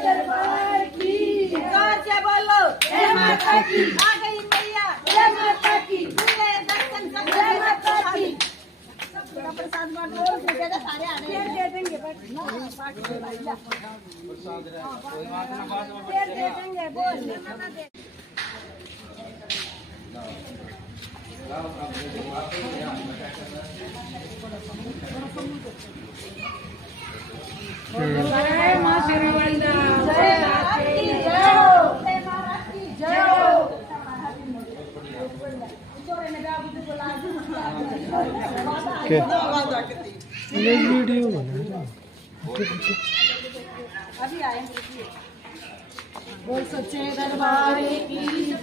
दरबार की जोर से बोलो जय माता की आ गई मैया जय माता की मिले दर्शन सब जय माता की पूरा प्रसाद बांट दो बेटा सारे आ रहे हैं दे देंगे दे देंगे बोल जय मां शेरावाली जय आपकी जय हो जय महाराज की जय हो ये वीडियो बना अभी आए बोल सच्चे दरबार की जय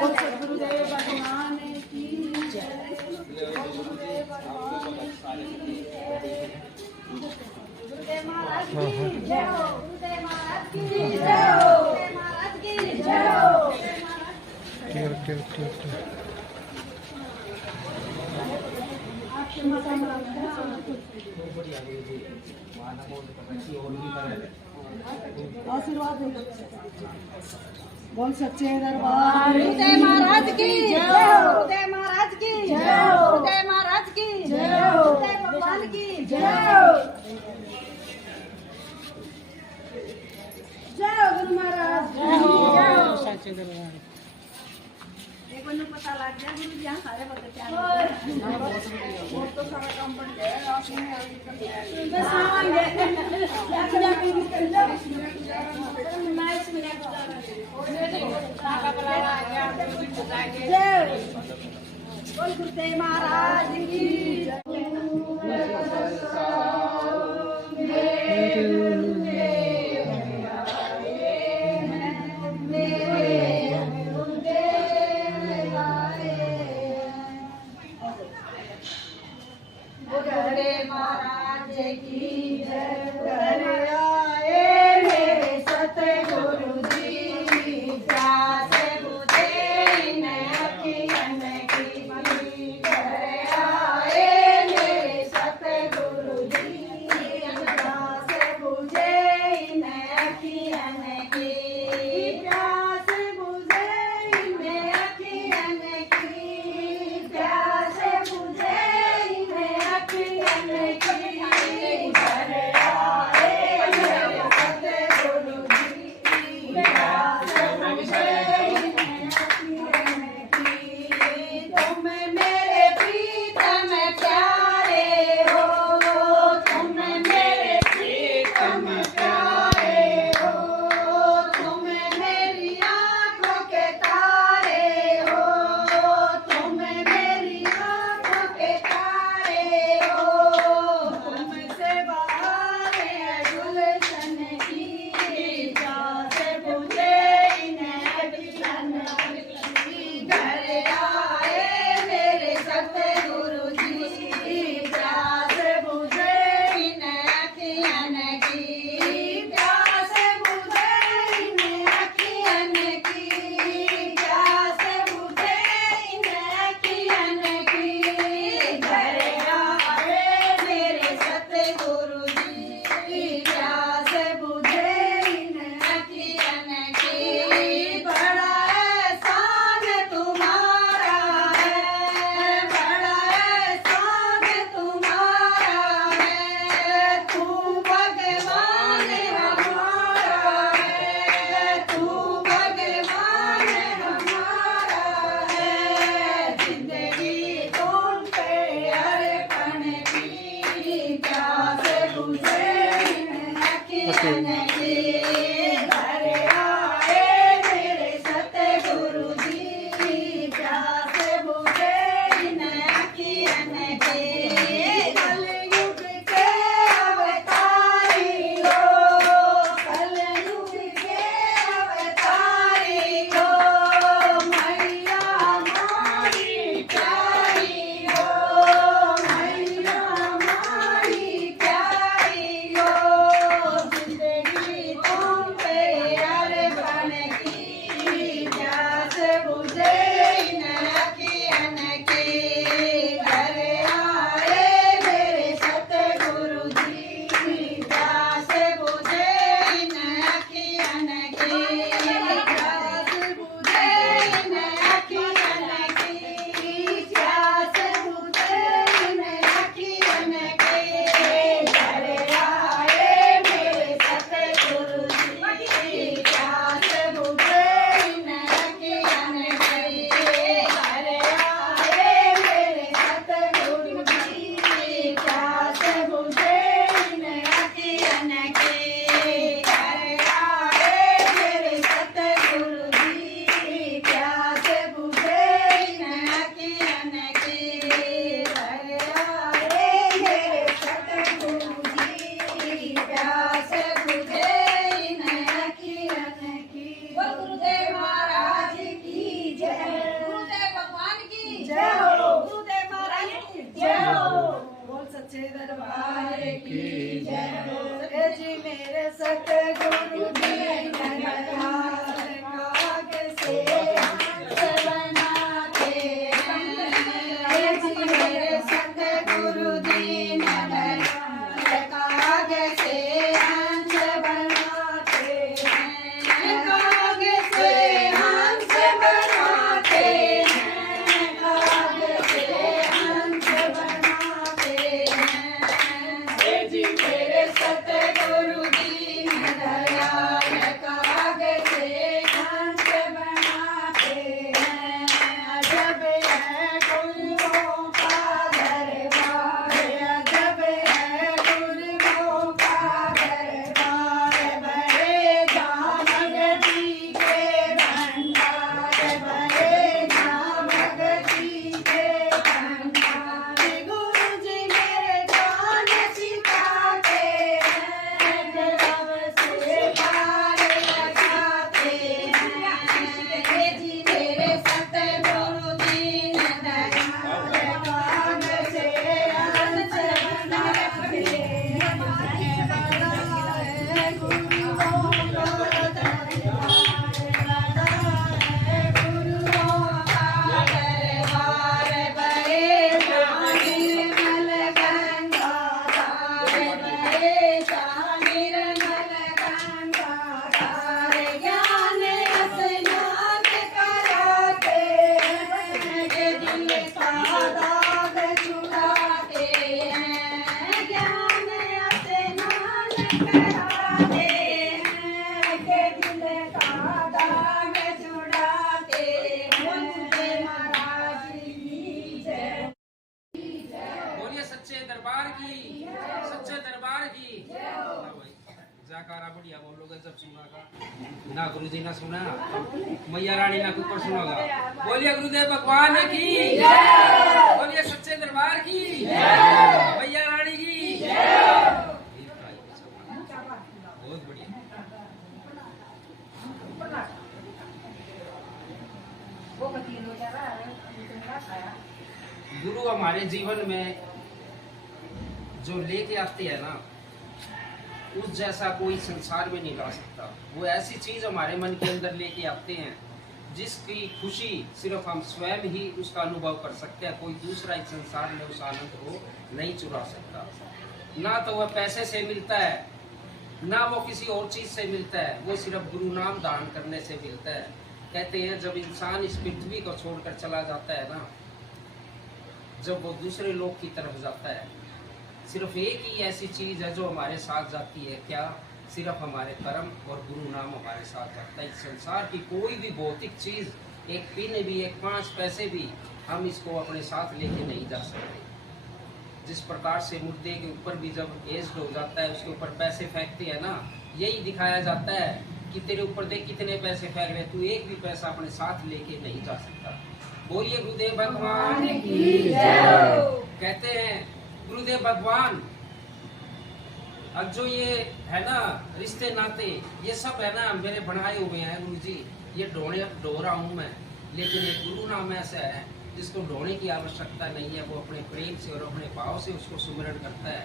बोल सद्गुरुदेव भगवान की जय बोल गुरुदेव भगवान की जय गुरुदेव महाराज की जय हो गुरुदेव महाराज की जय हो गुरुदेव महाराज की जय हो आशीर्वाद बोल सच्चे दरबार गुरुदेव महाराज की जय हो गुरुदेव महाराज की जय हो गुरुदेव महाराज की जय हो गुरुदेव भगवान की जय हो जय हो गुरु महाराज जय हो सच्चे दरबार एक बार पता लग गया गुरु जी यहाँ सारे बच्चे आ बहुत तो सारा काम बढ़ गया बस आएंगे जाके जाके निकल जाओ नाइस में जय बोल गुरुदेव महाराज की गुरुदेव महाराज की जय गुरुदेव आए मेरे सतगुरु जी प्यास बुझे न अखियन की घर आए मेरे सतगुरु जी प्यास बुझे न अखियन की प्यास बुझे न अखियन की प्यास बुझे जय नकारा बढ़िया बोलोगे जब सुना का ना गुरुजी ना सुना मैया रानी ना कुकर सुनोगा। बोलिए गुरुदेव भगवान की जय, बोलिए सच्चे दरबार की जय, मैया रानी की जय। बहुत बढ़िया। गुरु हमारे जीवन में जो लेके आते हैं ना, उस जैसा कोई संसार में नहीं ला सकता। वो ऐसी चीज हमारे मन के अंदर लेके आते हैं जिसकी खुशी सिर्फ हम स्वयं ही उसका अनुभव कर सकते हैं। कोई दूसरा इस संसार में उस आनंद को नहीं चुरा सकता। ना तो वह पैसे से मिलता है, ना वो किसी और चीज से मिलता है, वो सिर्फ गुरु नाम दान करने से मिलता है। कहते हैं जब इंसान इस पृथ्वी को छोड़कर चला जाता है ना, जब वो दूसरे लोक की तरफ जाता है, सिर्फ एक ही ऐसी चीज है जो हमारे साथ जाती है। क्या? सिर्फ हमारे कर्म और गुरु नाम हमारे साथ जाता है। इस संसार की कोई भी भौतिक चीज, एक पिन भी, एक 5 पैसे भी, हम इसको अपने साथ लेके नहीं जा सकते। जिस प्रकार से मुर्दे के ऊपर भी जब एज्ड हो जाता है उसके ऊपर पैसे फेंकते हैं ना, यही दिखाया जाता है कि तेरे ऊपर देख कितने पैसे फेंक रहे, तू एक भी पैसा अपने साथ लेके नहीं जा सकता। बोलिए गुरुदेव भगवान की जय। कहते हैं गुरुदेव भगवान, अब जो ये है ना रिश्ते नाते, ये सब है ना मेरे बनाए हुए हैं गुरु जी। ये ढो रहा हूँ मैं, लेकिन एक गुरु नाम ऐसा है जिसको ढोने की आवश्यकता नहीं है। वो अपने प्रेम से और अपने भाव से उसको सुमिरन करता है।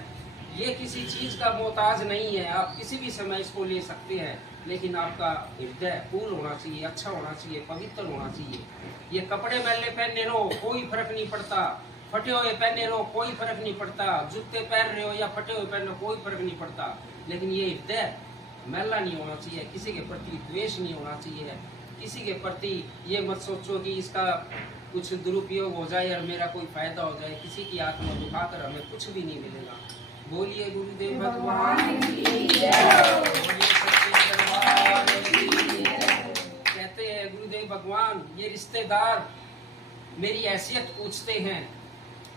ये किसी चीज का मोहताज नहीं है। आप किसी भी समय इसको ले सकते हैं, लेकिन आपका हृदय कूल होना चाहिए, अच्छा होना चाहिए, पवित्र होना चाहिए। ये कपड़े मैले पहने रहो कोई फर्क नहीं पड़ता, फटे हुए पहने रहो कोई फर्क नहीं पड़ता, जूते पहन रहे हो या फटे हुए पहन रहे हो कोई फर्क नहीं पड़ता, लेकिन ये हृदय मैला नहीं होना चाहिए। किसी के प्रति द्वेष नहीं होना चाहिए। किसी के प्रति ये मत सोचो कि इसका कुछ दुरुपयोग हो जाए और मेरा कोई फायदा हो जाए। किसी की आत्मा दुखाकर हमें कुछ भी नहीं मिलेगा। बोलिए गुरुदेव भगवान की जय। बोलिए सच्चे दरबार की जय। कहते हैं गुरुदेव भगवान, ये रिश्तेदार मेरी हैसियत पूछते हैं,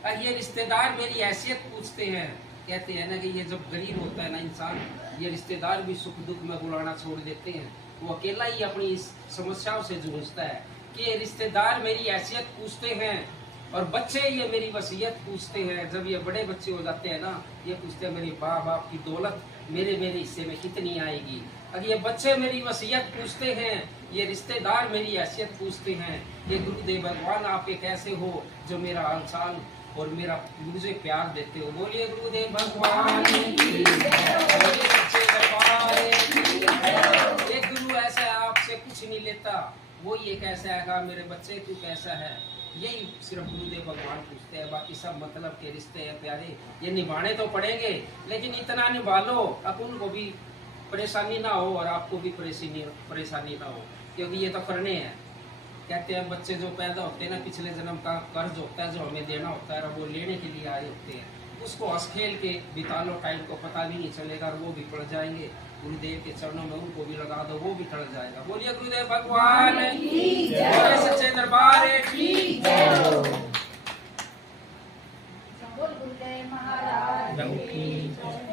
और ये रिश्तेदार मेरी हैसियत पूछते हैं। कहते हैं ना कि ये जब गरीब होता है ना इंसान, ये रिश्तेदार भी सुख दुख में बुलाना छोड़ देते हैं। वो अकेला ही अपनी इस समस्याओं से जूझता है कि ये रिश्तेदार मेरी हैसियत पूछते हैं और बच्चे ये मेरी वसीयत पूछते हैं। जब ये बड़े बच्चे हो जाते हैं ना, ये पूछते हैं मेरे माँ बाप की दौलत मेरे हिस्से में कितनी आएगी। अगर ये बच्चे मेरी वसीयत पूछते हैं, ये रिश्तेदार मेरी हैसियत पूछते हैं। ये गुरुदेव भगवान आप एक ऐसे हो जो मेरा हालचाल और मेरा मुझे प्यार देते हो। बोलिए गुरुदेव भगवान की जय। बोलिए सच्चे दरबार की जय। एक गुरु ऐसा है आपसे कुछ नहीं लेता, वो ये कैसा है मेरे बच्चे तू कैसा है, यही सिर्फ गुरुदेव भगवान पूछते हैं। बाकी सब मतलब के रिश्ते हैं प्यारे, ये निभाने तो पड़ेंगे, लेकिन इतना निभा लो अब उनको भी परेशानी ना हो और आपको भी परेशानी ना हो, क्योंकि ये तो करने हैं। कहते हैं बच्चे जो पैदा होते हैं ना, पिछले जन्म का कर्ज होता है जो हमें देना होता है, और वो लेने के लिए आए होते हैं। उसको हंस खेल के बिता लो, टाइम को पता भी नहीं चलेगा और वो भी पड़ जाएंगे। गुरुदेव के चरणों में उनको भी लगा दो, वो भी टल जाएगा। बोलिए गुरुदेव भगवान की जय। बोलिए सच्चे दरबार की जय। बोल गुरुदेव महाराज की जय।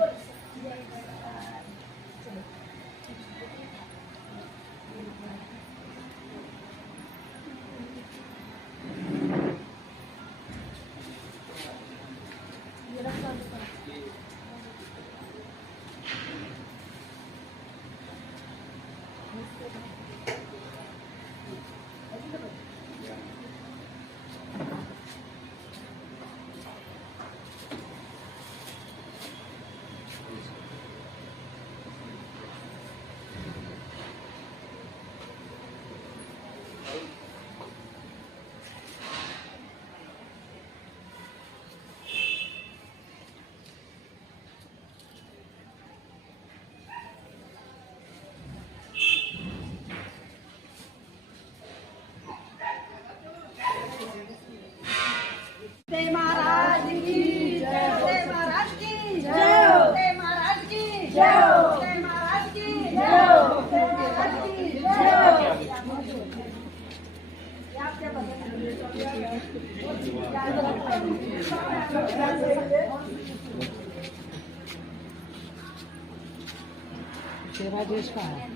महाराज की जय। महाराज की जय। महाराज की जय। महाराज की जय। महाराज की जय। राजेश का है।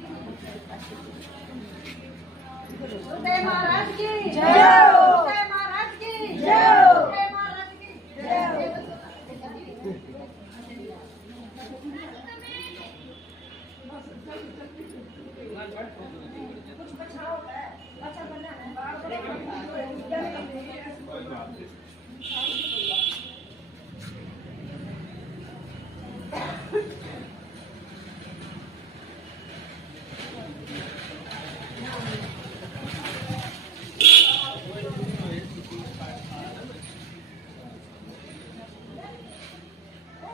गुरुदेव महाराज की जय हो, गुरुदेव महाराज की जय हो, गुरुदेव महाराज की जय हो।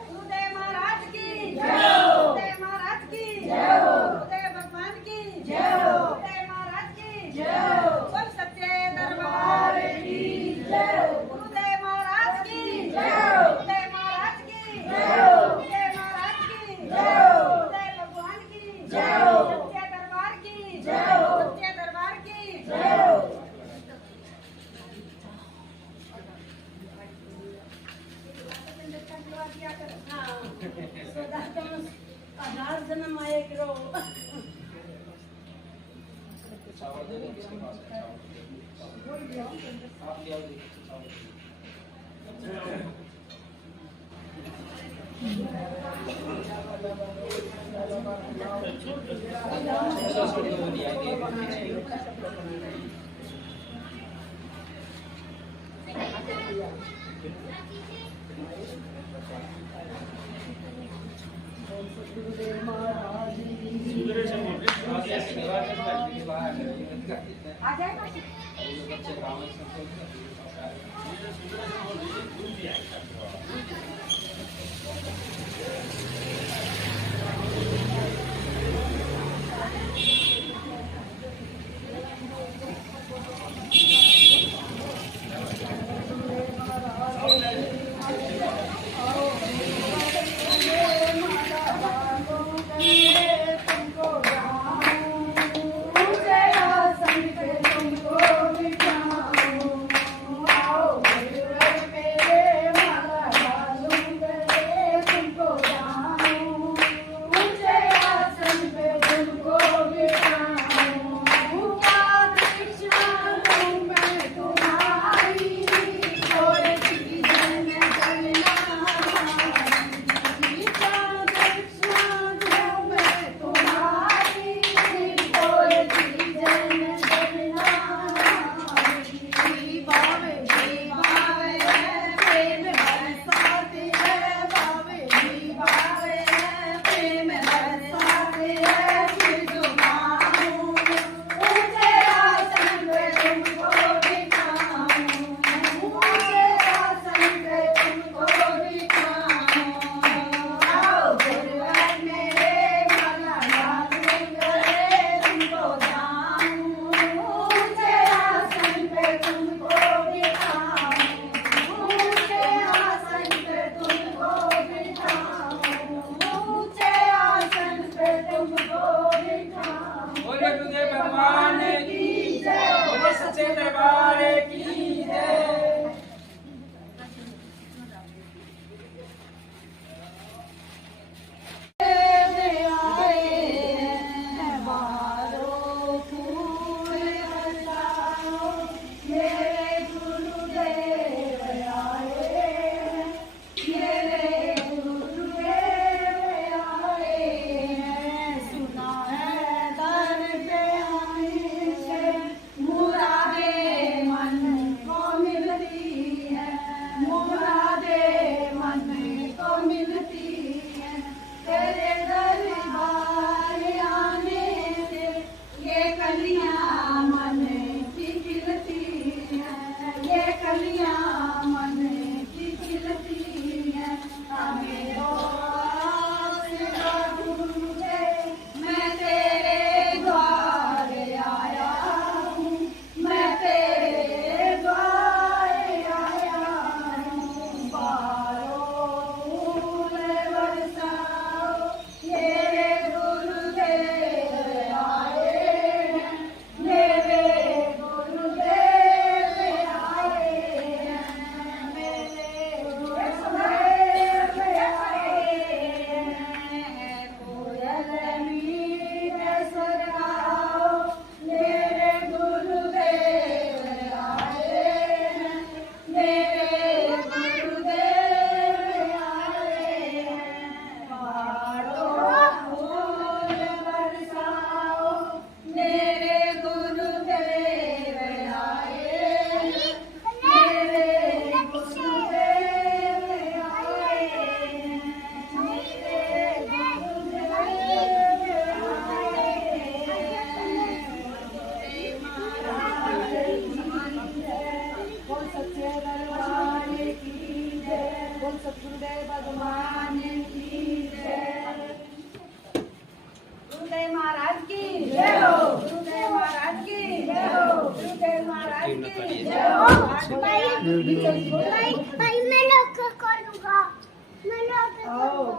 गुरुदेव महाराज की जय हो, गुरुदेव महाराज की जय हो, गुरुदेव भगवान की जय हो, गुरुदेव महाराज की जय हो। बोल सच्चे दरबार की जय हो, गुरुदेव महाराज की जय हो, गुरुदेव महाराज की जय हो, गुरुदेव महाराज की जय हो, गुरुदेव भगवान की जय हो, सच्चे दरबार की जय हो, सच्चे दरबार की जय हो। आधार जन्म आए करो। चावल दे दो, इसके पास है चावल। आप ले आओ, देखिए चावल। चलो छोड़ दो, वो नहीं आएंगे। गुरुदेव महाराज आ जाए की उन्नत करिए।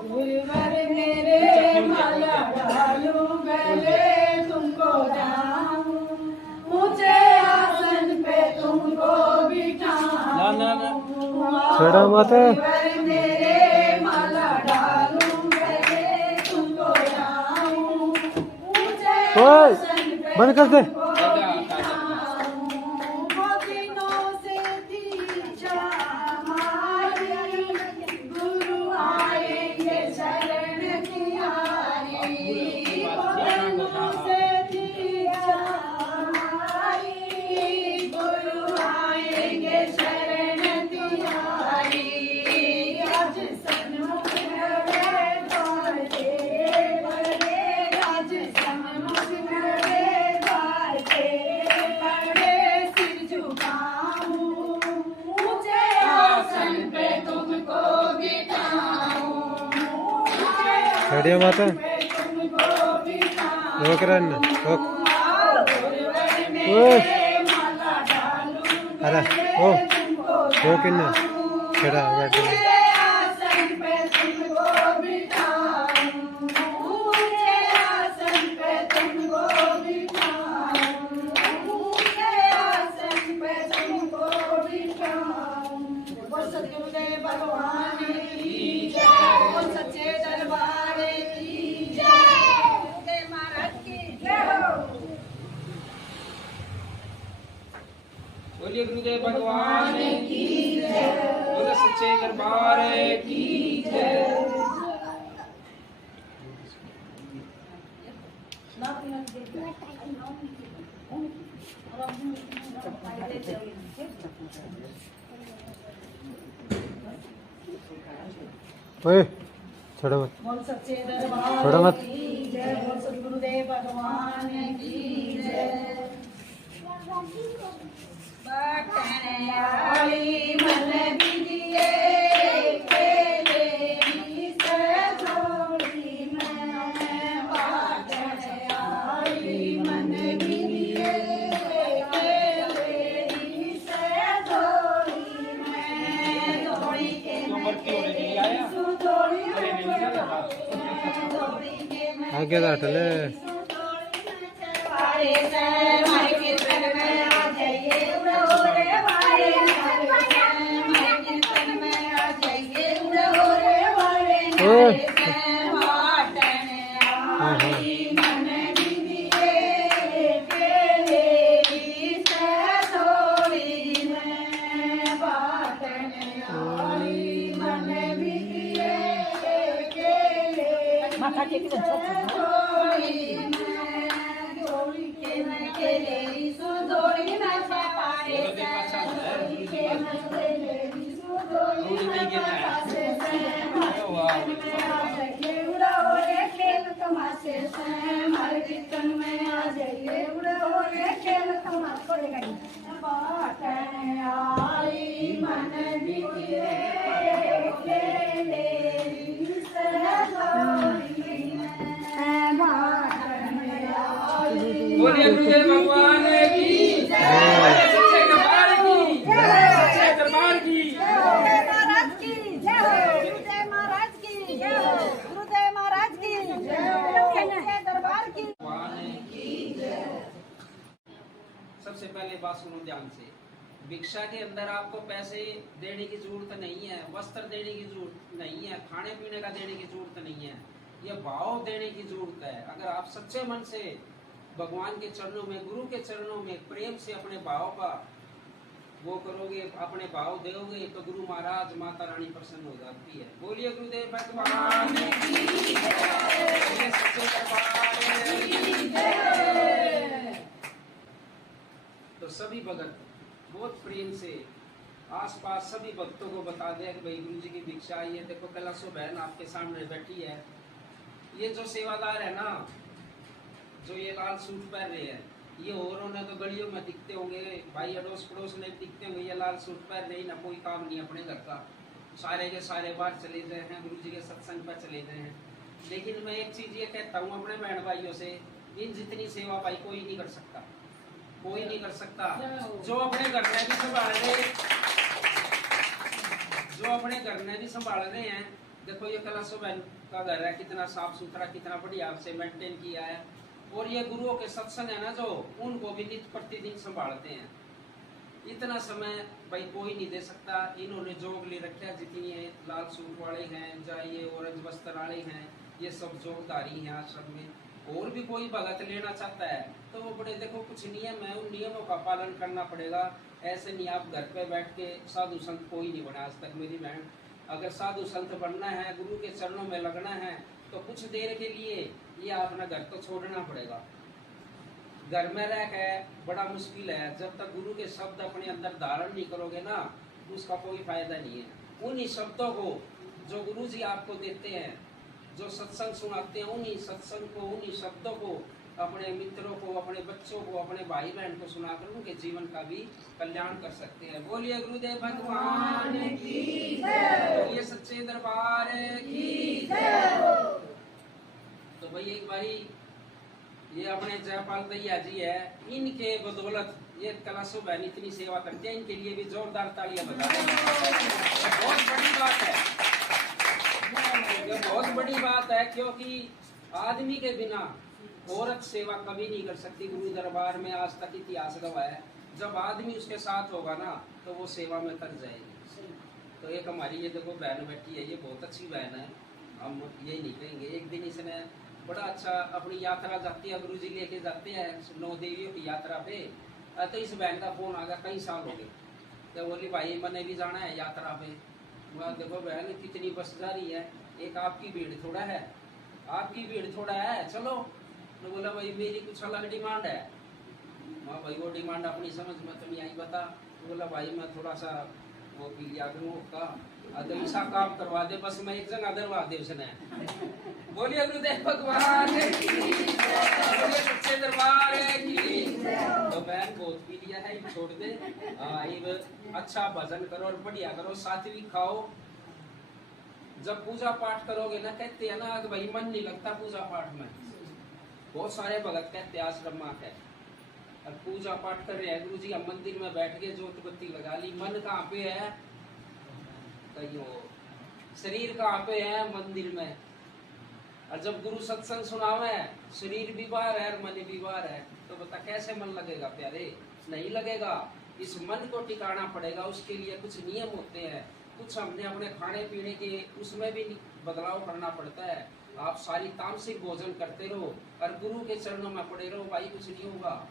गुरुवर मेरे माला डालू पहले तुमको जाऊं, ऊंचे आसन पे तुमको बिठाऊं। छोड़ा मत। गुरुवर मेरे माला डालू पहले तुमको जाऊं, ऊंचे ओए, आसन पे बंद कर दे। तुमको बिठाऊं। वो दिनों से थी इच्छा हमारी, गुरु आएंगे शरण की हारी। वो दिनों से थी इच्छा हमारी, गुरु आएंगे शरण की हारी। आज सन्मुख रहे द्वार के बड़े, आज सन्मुख रहे द्वार के बड़े, सिर झुकाऊं, ऊंचे आसन पे तुमको बिठाऊं, ऊंचे छोड़िए मत। आसन पे तुमको बिठाऊं। रोक रहा ना, रोक। गुरुवर मेरे ओए, माला डालूं अरे ओ रोक ना, छोड़ा बैठ जा। ऊंचे आसन पे तुमको बिठाऊं, ऊंचे आसन पे तुमको बिठाऊं, ऊंचे आसन पे तुमको बिठाऊं। बोल सतगुरुदेव भगवान की जय, बोल सच्चे दरबार की जय, गुरुदेव महाराज की जय हो। बोलिए गुरुदेव भगवान की जय, बोले सच्चे दरबार की जय। ओए, छोड़ो मत। बोल सच्चे छोड़ो दरबार मत। की जय, बोल सतगुरुदेव भगवान की जय। बटन आई मन बिदिए केले सजोड़ी में, बटन आई मन बिदिए केले सजोड़ी में, दौड़ी के आगे तो हटले। ओए, हाँ हाँ। बोलिए गुरुदेव भगवान की जय, सच्चे दरबार की जय, सच्चे दरबार की गुरुदेव महाराज की जय हो, गुरुदेव महाराज की जय हो, गुरुदेव महाराज की जय हो, सच्चे दरबार की भगवान की जय। सबसे पहले बात सुनो ध्यान से। भिक्षा के अंदर आपको पैसे देने की जरूरत नहीं है, वस्त्र देने की जरूरत नहीं है, खाने पीने का देने की जरूरत नहीं है, ये भाव देने की जरूरत है। अगर आप सच्चे मन से भगवान के चरणों में, गुरु के चरणों में प्रेम से अपने भाव का वो करोगे, अपने भाव दोगे, तो गुरु महाराज माता रानी प्रसन्न हो जाती है। बोलिए गुरुदेव भगवान की जय, बोलिए सच्चे दरबार की जय। तो सभी भगत बहुत प्रेम से आसपास सभी भक्तों को बता दिया कि भाई गुरु जी की भिक्षा आई है। देखो कलासो बहन आपके सामने बैठी है। ये जो सेवादार है ना, जो ये लाल सूट पहन रहे हैं, ये औरों ने तो गलियों में दिखते होंगे, भाई अड़ोस पड़ोस में दिखते होंगे, ये लाल सूट पहन रहे ना, कोई काम नहीं अपने घर का, सारे के सारे बाहर चले गए हैं, गुरु जी के सत्संग पर चले गए हैं। लेकिन मैं एक चीज ये कहता हूँ अपने बहन भाइयों से, इन जितनी सेवा भाई कोई नहीं कर सकता, कोई नहीं कर सकता। जो अपने घर में भी संभाल रहे, जो अपने घर में भी संभाल रहे हैं, देखो ये कलासो बहन का घर है, कितना साफ सुथरा, कितना बढ़िया से मेंटेन किया है। और ये गुरुओं के सत्संग है ना, जो उनको भी नित्य प्रतिदिन संभालते हैं। इतना समय भाई कोई नहीं दे सकता। इन्होंने जोग ले रखा, जितनी ये लाल सूट वाले हैं, चाहे ये ऑरेंज वस्त्र वाले हैं, ये सब जोगधारी हैं आश्रम में। और भी कोई भगत लेना चाहता है तो वो बड़े, देखो कुछ नियम है, उन नियमों का पालन करना पड़ेगा। ऐसे नहीं आप घर पे बैठ के साधु संत कोई नहीं बना आज तक मेरी बहन। अगर साधु संत बनना है, गुरु के चरणों में लगना है, तो कुछ देर के लिए ये अपना घर तो छोड़ना पड़ेगा। घर में रह के बड़ा मुश्किल है। जब तक गुरु के शब्द अपने अंदर धारण नहीं करोगे ना, उसका कोई फायदा नहीं है। उन्हीं शब्दों को जो गुरु जी आपको देते हैं, जो सत्संग सुनाते हैं, उन्हीं सत्संग को, उन्हीं शब्दों को अपने मित्रों को, अपने बच्चों को, अपने भाई बहन को सुनाकर उनके जीवन का भी कल्याण कर सकते हैं। बोलिए गुरुदेव भगवान की जय, बोलिए सच्चे दरबार की जय। तो भाई एक बारी ये अपने जयपाल दैया जी है, इनके बदौलत ये कलासो बहन इतनी सेवा करते हैं। इनके लिए भी जोरदार तालियां बजा रहे हैं। बहुत बड़ी बात है, ये बहुत बड़ी बात है, क्योंकि आदमी के बिना औरत सेवा कभी नहीं कर सकती। गुरु दरबार में आज तक इतिहास गवाह है, जब आदमी उसके साथ होगा ना तो वो सेवा में थक जाएगी। तो एक हमारी ये देखो बहन बैठी है, ये बहुत अच्छी बहन है, हम यही नहीं कहेंगे। एक दिन इसने बड़ा अच्छा अपनी यात्रा जाती है, गुरु जी लेके जाते हैं 9 देवियों की यात्रा पे। तो इस बहन का फोन आ गया, कई साल हो गए, तो बोली भाई मैंने भी जाना है यात्रा पे। वह देखो बहन कितनी बस जा रही है, एक आपकी भीड़ थोड़ा है, आपकी भीड़ थोड़ा है, चलो। तो बोला भाई मेरी कुछ अलग डिमांड है। वहाँ भाई वो डिमांड अपनी समझ में तो नहीं आई, बता। तो बोला भाई मैं थोड़ा सा वो पी लिया का ऐसा काम करवा दे, बस मैं एक जगह दरवा दे उसने। बोलिए गुरुदेव भगवान की जय, बोलिए सच्चे दरबार की। तो बहन बहुत पी लिया है, छोड़ दे। अच्छा भजन करो और बढ़िया करो, सात्विक खाओ। जब पूजा पाठ करोगे ना, कहते हैं ना कि भाई मन नहीं लगता पूजा पाठ में। बहुत सारे भगत कहते आश्रम में है, और पूजा पाठ कर रहे हैं गुरु जी, हम मंदिर में बैठ के जोत बत्ती लगा ली, मन कहाँ पे है कहीं, शरीर कहाँ पे है मंदिर में। और जब गुरु सत्संग सुनावे, शरीर भी बाहर है और मन भी बाहर है, तो बता कैसे मन लगेगा प्यारे? नहीं लगेगा। इस मन को टिकाना पड़ेगा, उसके लिए कुछ नियम होते हैं, कुछ हमने अपने खाने पीने के उसमें भी बदलाव करना पड़ता है। आप सारी तामसिक भोजन करते रहो और गुरु के चरणों में पड़े रहो, भाई कुछ नहीं होगा।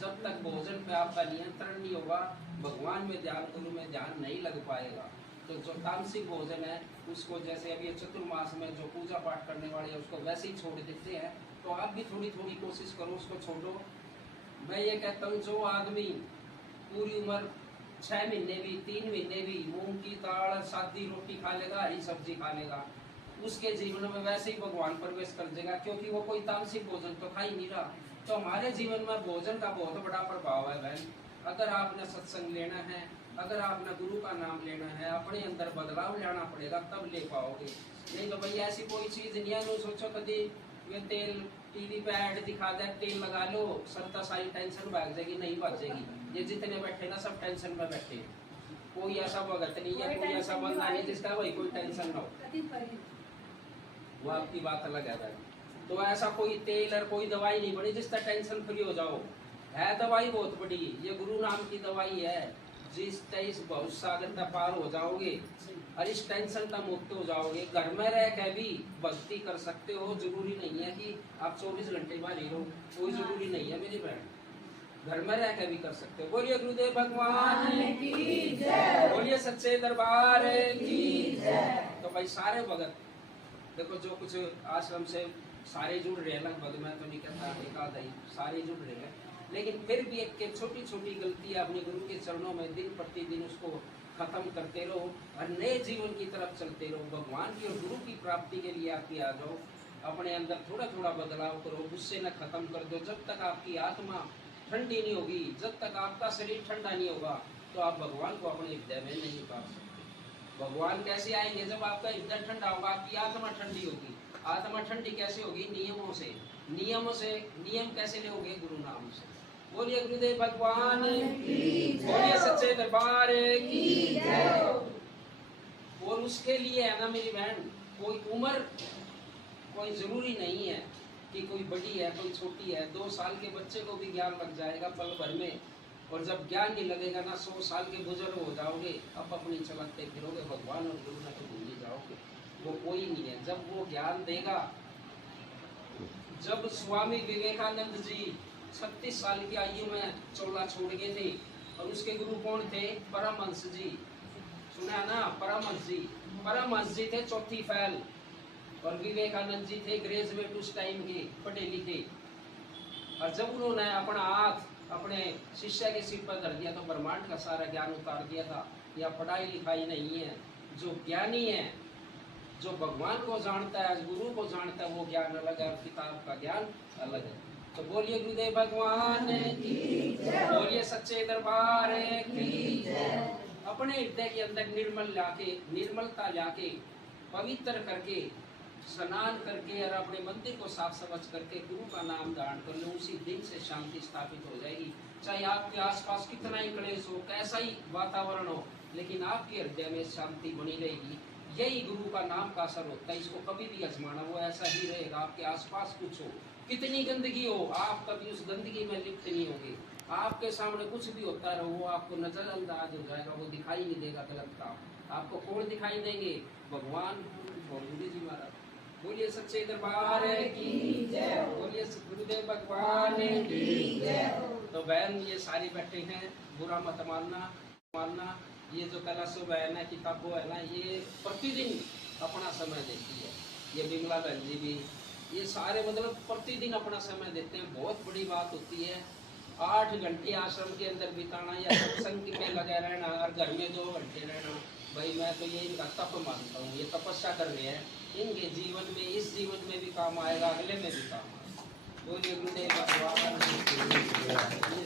जब तक भोजन पे आपका नियंत्रण नहीं होगा, भगवान में ध्यान, गुरु में ध्यान नहीं लग पाएगा। तो जो तामसिक भोजन है उसको, जैसे अभी चतुर्मास में जो पूजा पाठ करने वाले हैं उसको वैसे ही छोड़ देते हैं, तो आप भी थोड़ी थोड़ी कोशिश करो उसको छोड़ो। मैं ये कहता हूँ, जो आदमी पूरी उम्र 6 महीने भी 3 महीने भी मूंग की दाल सादी रोटी खा लेगा, हरी सब्जी खा लेगा, उसके जीवन में वैसे ही भगवान प्रवेश कर देगा, क्योंकि वो कोई तामसिक भोजन तो खा ही नहीं रहा। तो हमारे जीवन में भोजन का बहुत बड़ा प्रभाव है बहन। अगर आपने सत्संग लेना है, अगर आपने गुरु का नाम लेना है, अपने अंदर बदलाव लाना पड़ेगा, तब ले पाओगे। नहीं तो भाई ऐसी कोई चीज नहीं है, सोचो कभी ये तेल टीवी पे ऐड दिखा दे, तेल लगा लो, सबका सारी टेंशन भाग जाएगी, नहीं भाग जाएगी। ये जितने बैठे ना सब टेंशन में बैठे, कोई ऐसा भगत नहीं है, कोई ऐसा बंदा नहीं जिसका भाई कोई टेंशन ना हो, वो आपकी बात अलग है। तो ऐसा कोई तेल और कोई दवाई नहीं बनी जिसका टेंशन फ्री हो जाओ। है दवाई बहुत बड़ी, ये गुरु नाम की दवाई है, जिस तेईस बहुत सागर का पार हो जाओगे और इस टेंशन का मुक्त हो जाओगे। घर में रह के भी भक्ति कर सकते हो, जरूरी नहीं है कि आप 24 घंटे बाहर ही रहो, कोई जरूरी नहीं है मेरी बहन, घर में रह के भी कर सकते हो। बोलिए गुरुदेव भगवान की जय, बोलिए सच्चे दरबार की जय। तो भाई सारे भगत देखो, जो कुछ आश्रम से सारे जुड़ रहे हैं, लगभग मैं तो नहीं कहता एकाध ही, सारे जुड़ रहे हैं, लेकिन फिर भी एक छोटी छोटी गलती अपने गुरु के चरणों में दिन प्रतिदिन उसको खत्म करते रहो और नए जीवन की तरफ चलते रहो। भगवान की और गुरु की प्राप्ति के लिए आप आ जाओ, अपने अंदर थोड़ा थोड़ा बदलाव करो, गुस्से न खत्म कर दो। जब तक आपकी आत्मा ठंडी नहीं होगी, जब तक आपका शरीर ठंडा नहीं होगा, तो आप भगवान को अपने हृदय में नहीं पा सकते। भगवान कैसे आएंगे? जब आपका हृदय ठंडा होगा, आपकी आत्मा ठंडी होगी। आत्मा ठंडी कैसे होगी? नियमों से। नियम कैसे लोगे? गुरु नाम से। बोलिए गुरुदेव भगवान की, बोलिए सच्चे दरबार की जय। और उसके लिए है ना मेरी बहन, कोई उम्र कोई जरूरी नहीं है कि कोई बड़ी है कोई छोटी है। 2 साल के बच्चे को भी ज्ञान लग जाएगा पल भर में, और जब ज्ञान नहीं लगेगा ना 100 साल के बुजुर्ग हो जाओगे, अब अपनी चलते फिरोगे, भगवान और गुरु को भूल ही जाओगे। वो कोई नहीं है जब वो ज्ञान देगा। जब स्वामी विवेकानंद जी 36 साल की आयु में चोला छोड़ गए थे, और उसके गुरु कौन थे? परमहंस जी, सुना ना? परमहंस जी थे चौथी फैल, और विवेकानंद जी थे ग्रेजुएट उस टाइम के, पढ़े लिखे। और जब उन्होंने अपना हाथ अपने शिष्य के सिर पर धर दिया तो ब्रह्मांड का सारा ज्ञान उतार दिया था। या पढ़ाई लिखाई नहीं है, जो ज्ञानी है, जो भगवान को जानता है, गुरु को जानता है, वो ज्ञान अलग है, किताब का ज्ञान अलग है। तो बोलिए गुरुदेव भगवान की जय, बोलिए सच्चे दरबार की जय। अपने हृदय के अंदर निर्मलता लाके, पवित्र करके, स्नान करके और अपने मंदिर को साफ समझ करके गुरु का नाम धारण कर लो, उसी दिन से शांति स्थापित हो जाएगी। चाहे आपके आसपास कितना ही क्लेश हो, कैसा ही वातावरण हो, लेकिन आपके हृदय में शांति बनी रहेगी। यही गुरु का नाम का असर होता है। इसको कभी भी आजमाना, वो ऐसा ही रहेगा। आपके आसपास कुछ हो, कितनी गंदगी हो, आप कभी उस गंदगी में लिप्त नहीं होगे। आपके सामने कुछ भी होता रहो, वो आपको नजरअंदाज हो जाएगा, वो दिखाई नहीं देगा गलत काम। आपको कौन दिखाई देंगे? भगवान और गुरु जी महाराज। बोलिए सच्चे दरबार की जय, बोलिए गुरुदेव भगवान की जय। तो बहन ये सारी बैठे हैं, बुरा मत मानना। ये जो कला सुबह है ना, किताबों है ना, ये प्रतिदिन अपना समय देती है। ये बिमला बहन जी भी, ये सारे मतलब प्रतिदिन अपना समय देते हैं। बहुत बड़ी बात होती है 8 घंटे आश्रम के अंदर बिताना, या सत्संग में लगे रहना, और घर में 2 घंटे रहना। भाई मैं तो ये इनका तप मानता हूँ, ये तपस्या कर रहे हैं। इनके जीवन में, इस जीवन में भी काम आएगा, अगले में भी काम आएगा। बोलिए गुरुदेव भगवान की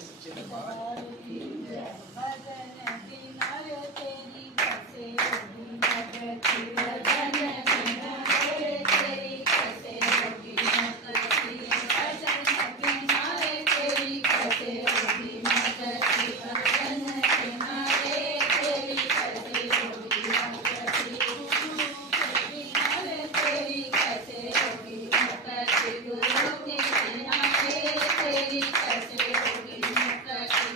सच्चे दरबार की जय। भजन किनारे तेरी कैसे होगी भगती, भजन किनारे तेरी कैसे होगी भगती, भजन किनारे तेरी कैसे होगी भगती, भजन किनारे तेरी कैसे होगी भगती, किनारे तेरी कैसे होगी भगती, गुरु के किनारे तेरी कैसे होगी भगती।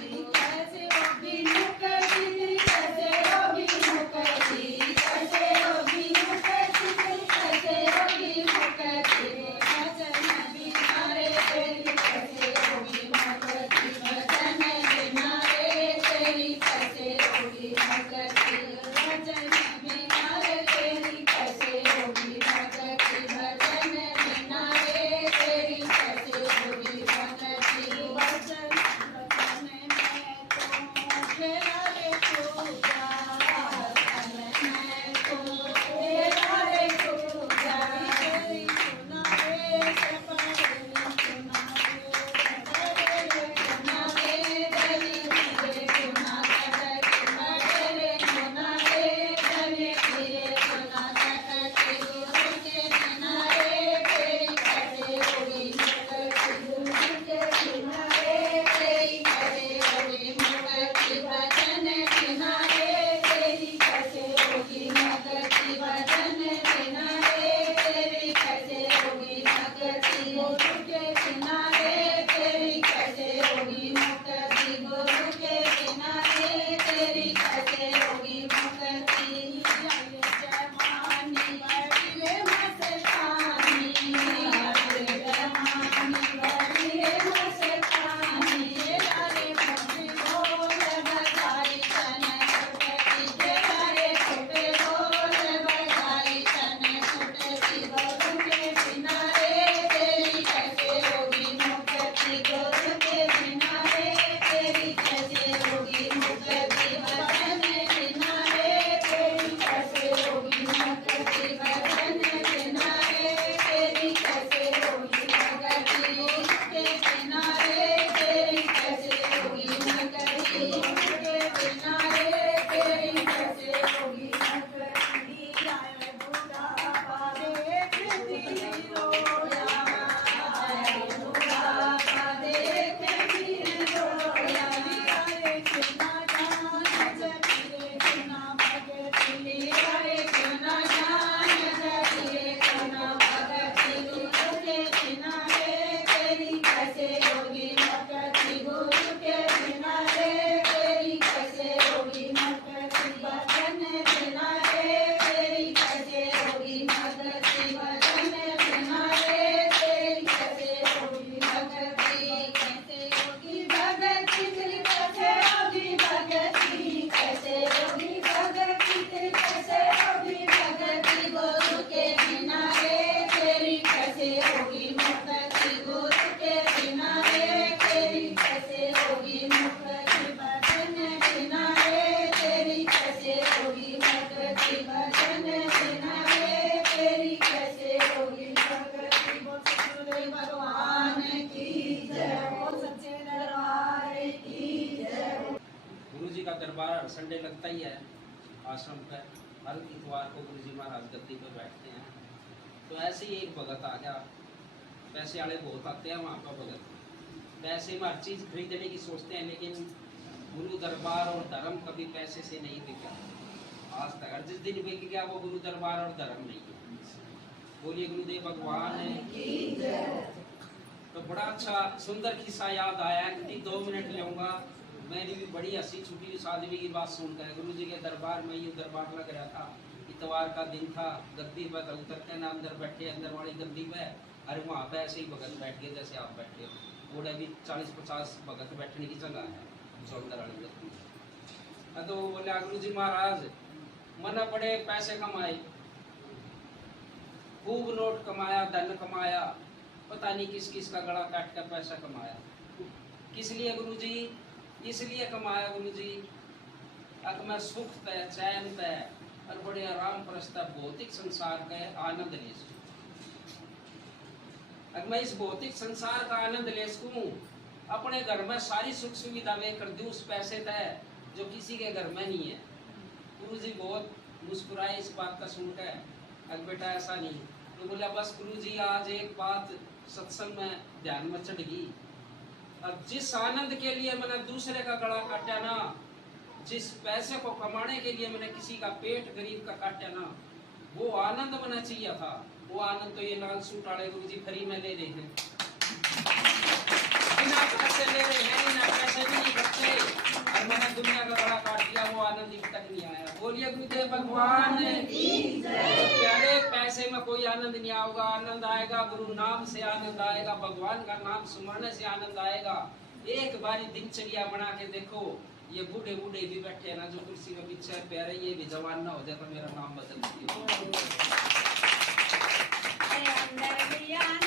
जी का दरबार हर संडे लगता ही है आश्रम पर। हर इतवार को गुरु जी महाराज गद्दी पर बैठते हैं। तो ऐसे ही एक भगत आ गया, पैसे वाले बहुत आते हैं वहाँ पर भगत, पैसे में हर चीज़ खरीदने की सोचते हैं, लेकिन गुरु दरबार और धर्म कभी पैसे से नहीं बिका आज तक। और जिस दिन बिक गया वो गुरु दरबार और धर्म नहीं है। बोलिए गुरुदेव भगवान की जय। तो बड़ा अच्छा सुंदर किस्सा याद आया कि 2 मिनट लूँगा। मेरी भी बड़ी हंसी छुट्टी उस आदमी की बात सुनकर। गुरु जी के दरबार में ये दरबार लग रहा था, इतवार का दिन था, गद्दी पर उतरते ना अंदर बैठे, अंदर वाली गद्दी पर, अरे वहाँ पे ऐसे ही भगत बैठ गए जैसे आप बैठे हो। बूढ़े भी 40-50 भगत बैठने की जगह है अंदर वाली गद्दी। तो बोले गुरु जी महाराज मना बड़े पैसे कमाए, खूब नोट कमाया, धन कमाया, पता नहीं किस किस का गला काट कर पैसा कमाया। किस लिए गुरु जी? इसलिए कमाया गुरु जी अब मैं सुख तय चैन तय और बड़े आराम प्रस्ताव भौतिक संसार का आनंद ले सकूं। अगर मैं इस भौतिक संसार का आनंद ले सकूं, अपने घर में सारी सुख सुविधा में कर दूं उस पैसे तय जो किसी के घर में नहीं है। गुरु जी बहुत मुस्कुराए इस बात का सुनकर। अगर बेटा ऐसा नहीं, तो बोला बस गुरु जी आज एक बात सत्संग में ध्यान में चढ़ गई। अब जिस आनंद के लिए मैंने दूसरे का गला काटा ना, जिस पैसे को कमाने के लिए मैंने किसी का पेट गरीब का काटा ना, वो आनंद मैंने चाहिए था। वो आनंद तो ये लाल सूट वाले गुरु जी फ्री में ले रहे हैं, बिना पैसे ले रहे हैं, बिना पैसे भी नहीं खर्चे, और मैंने दुनिया का गला काट दिया। वो आनंद अब तक नहीं आया। बोलिए गुरुदेव भगवान की जय। प्यारे पैसे में कोई आनंद नहीं आएगा, आनंद आएगा गुरु नाम से, आनंद आएगा भगवान का नाम सुमरने से, आनंद आएगा। एक बारी दिनचर्या बना के देखो, ये बूढ़े बूढ़े भी बैठे हैं ना जो कुर्सी में पीछे प्यारे, ये भी जवान ना हो जाए तो मेरा नाम बदल दिया।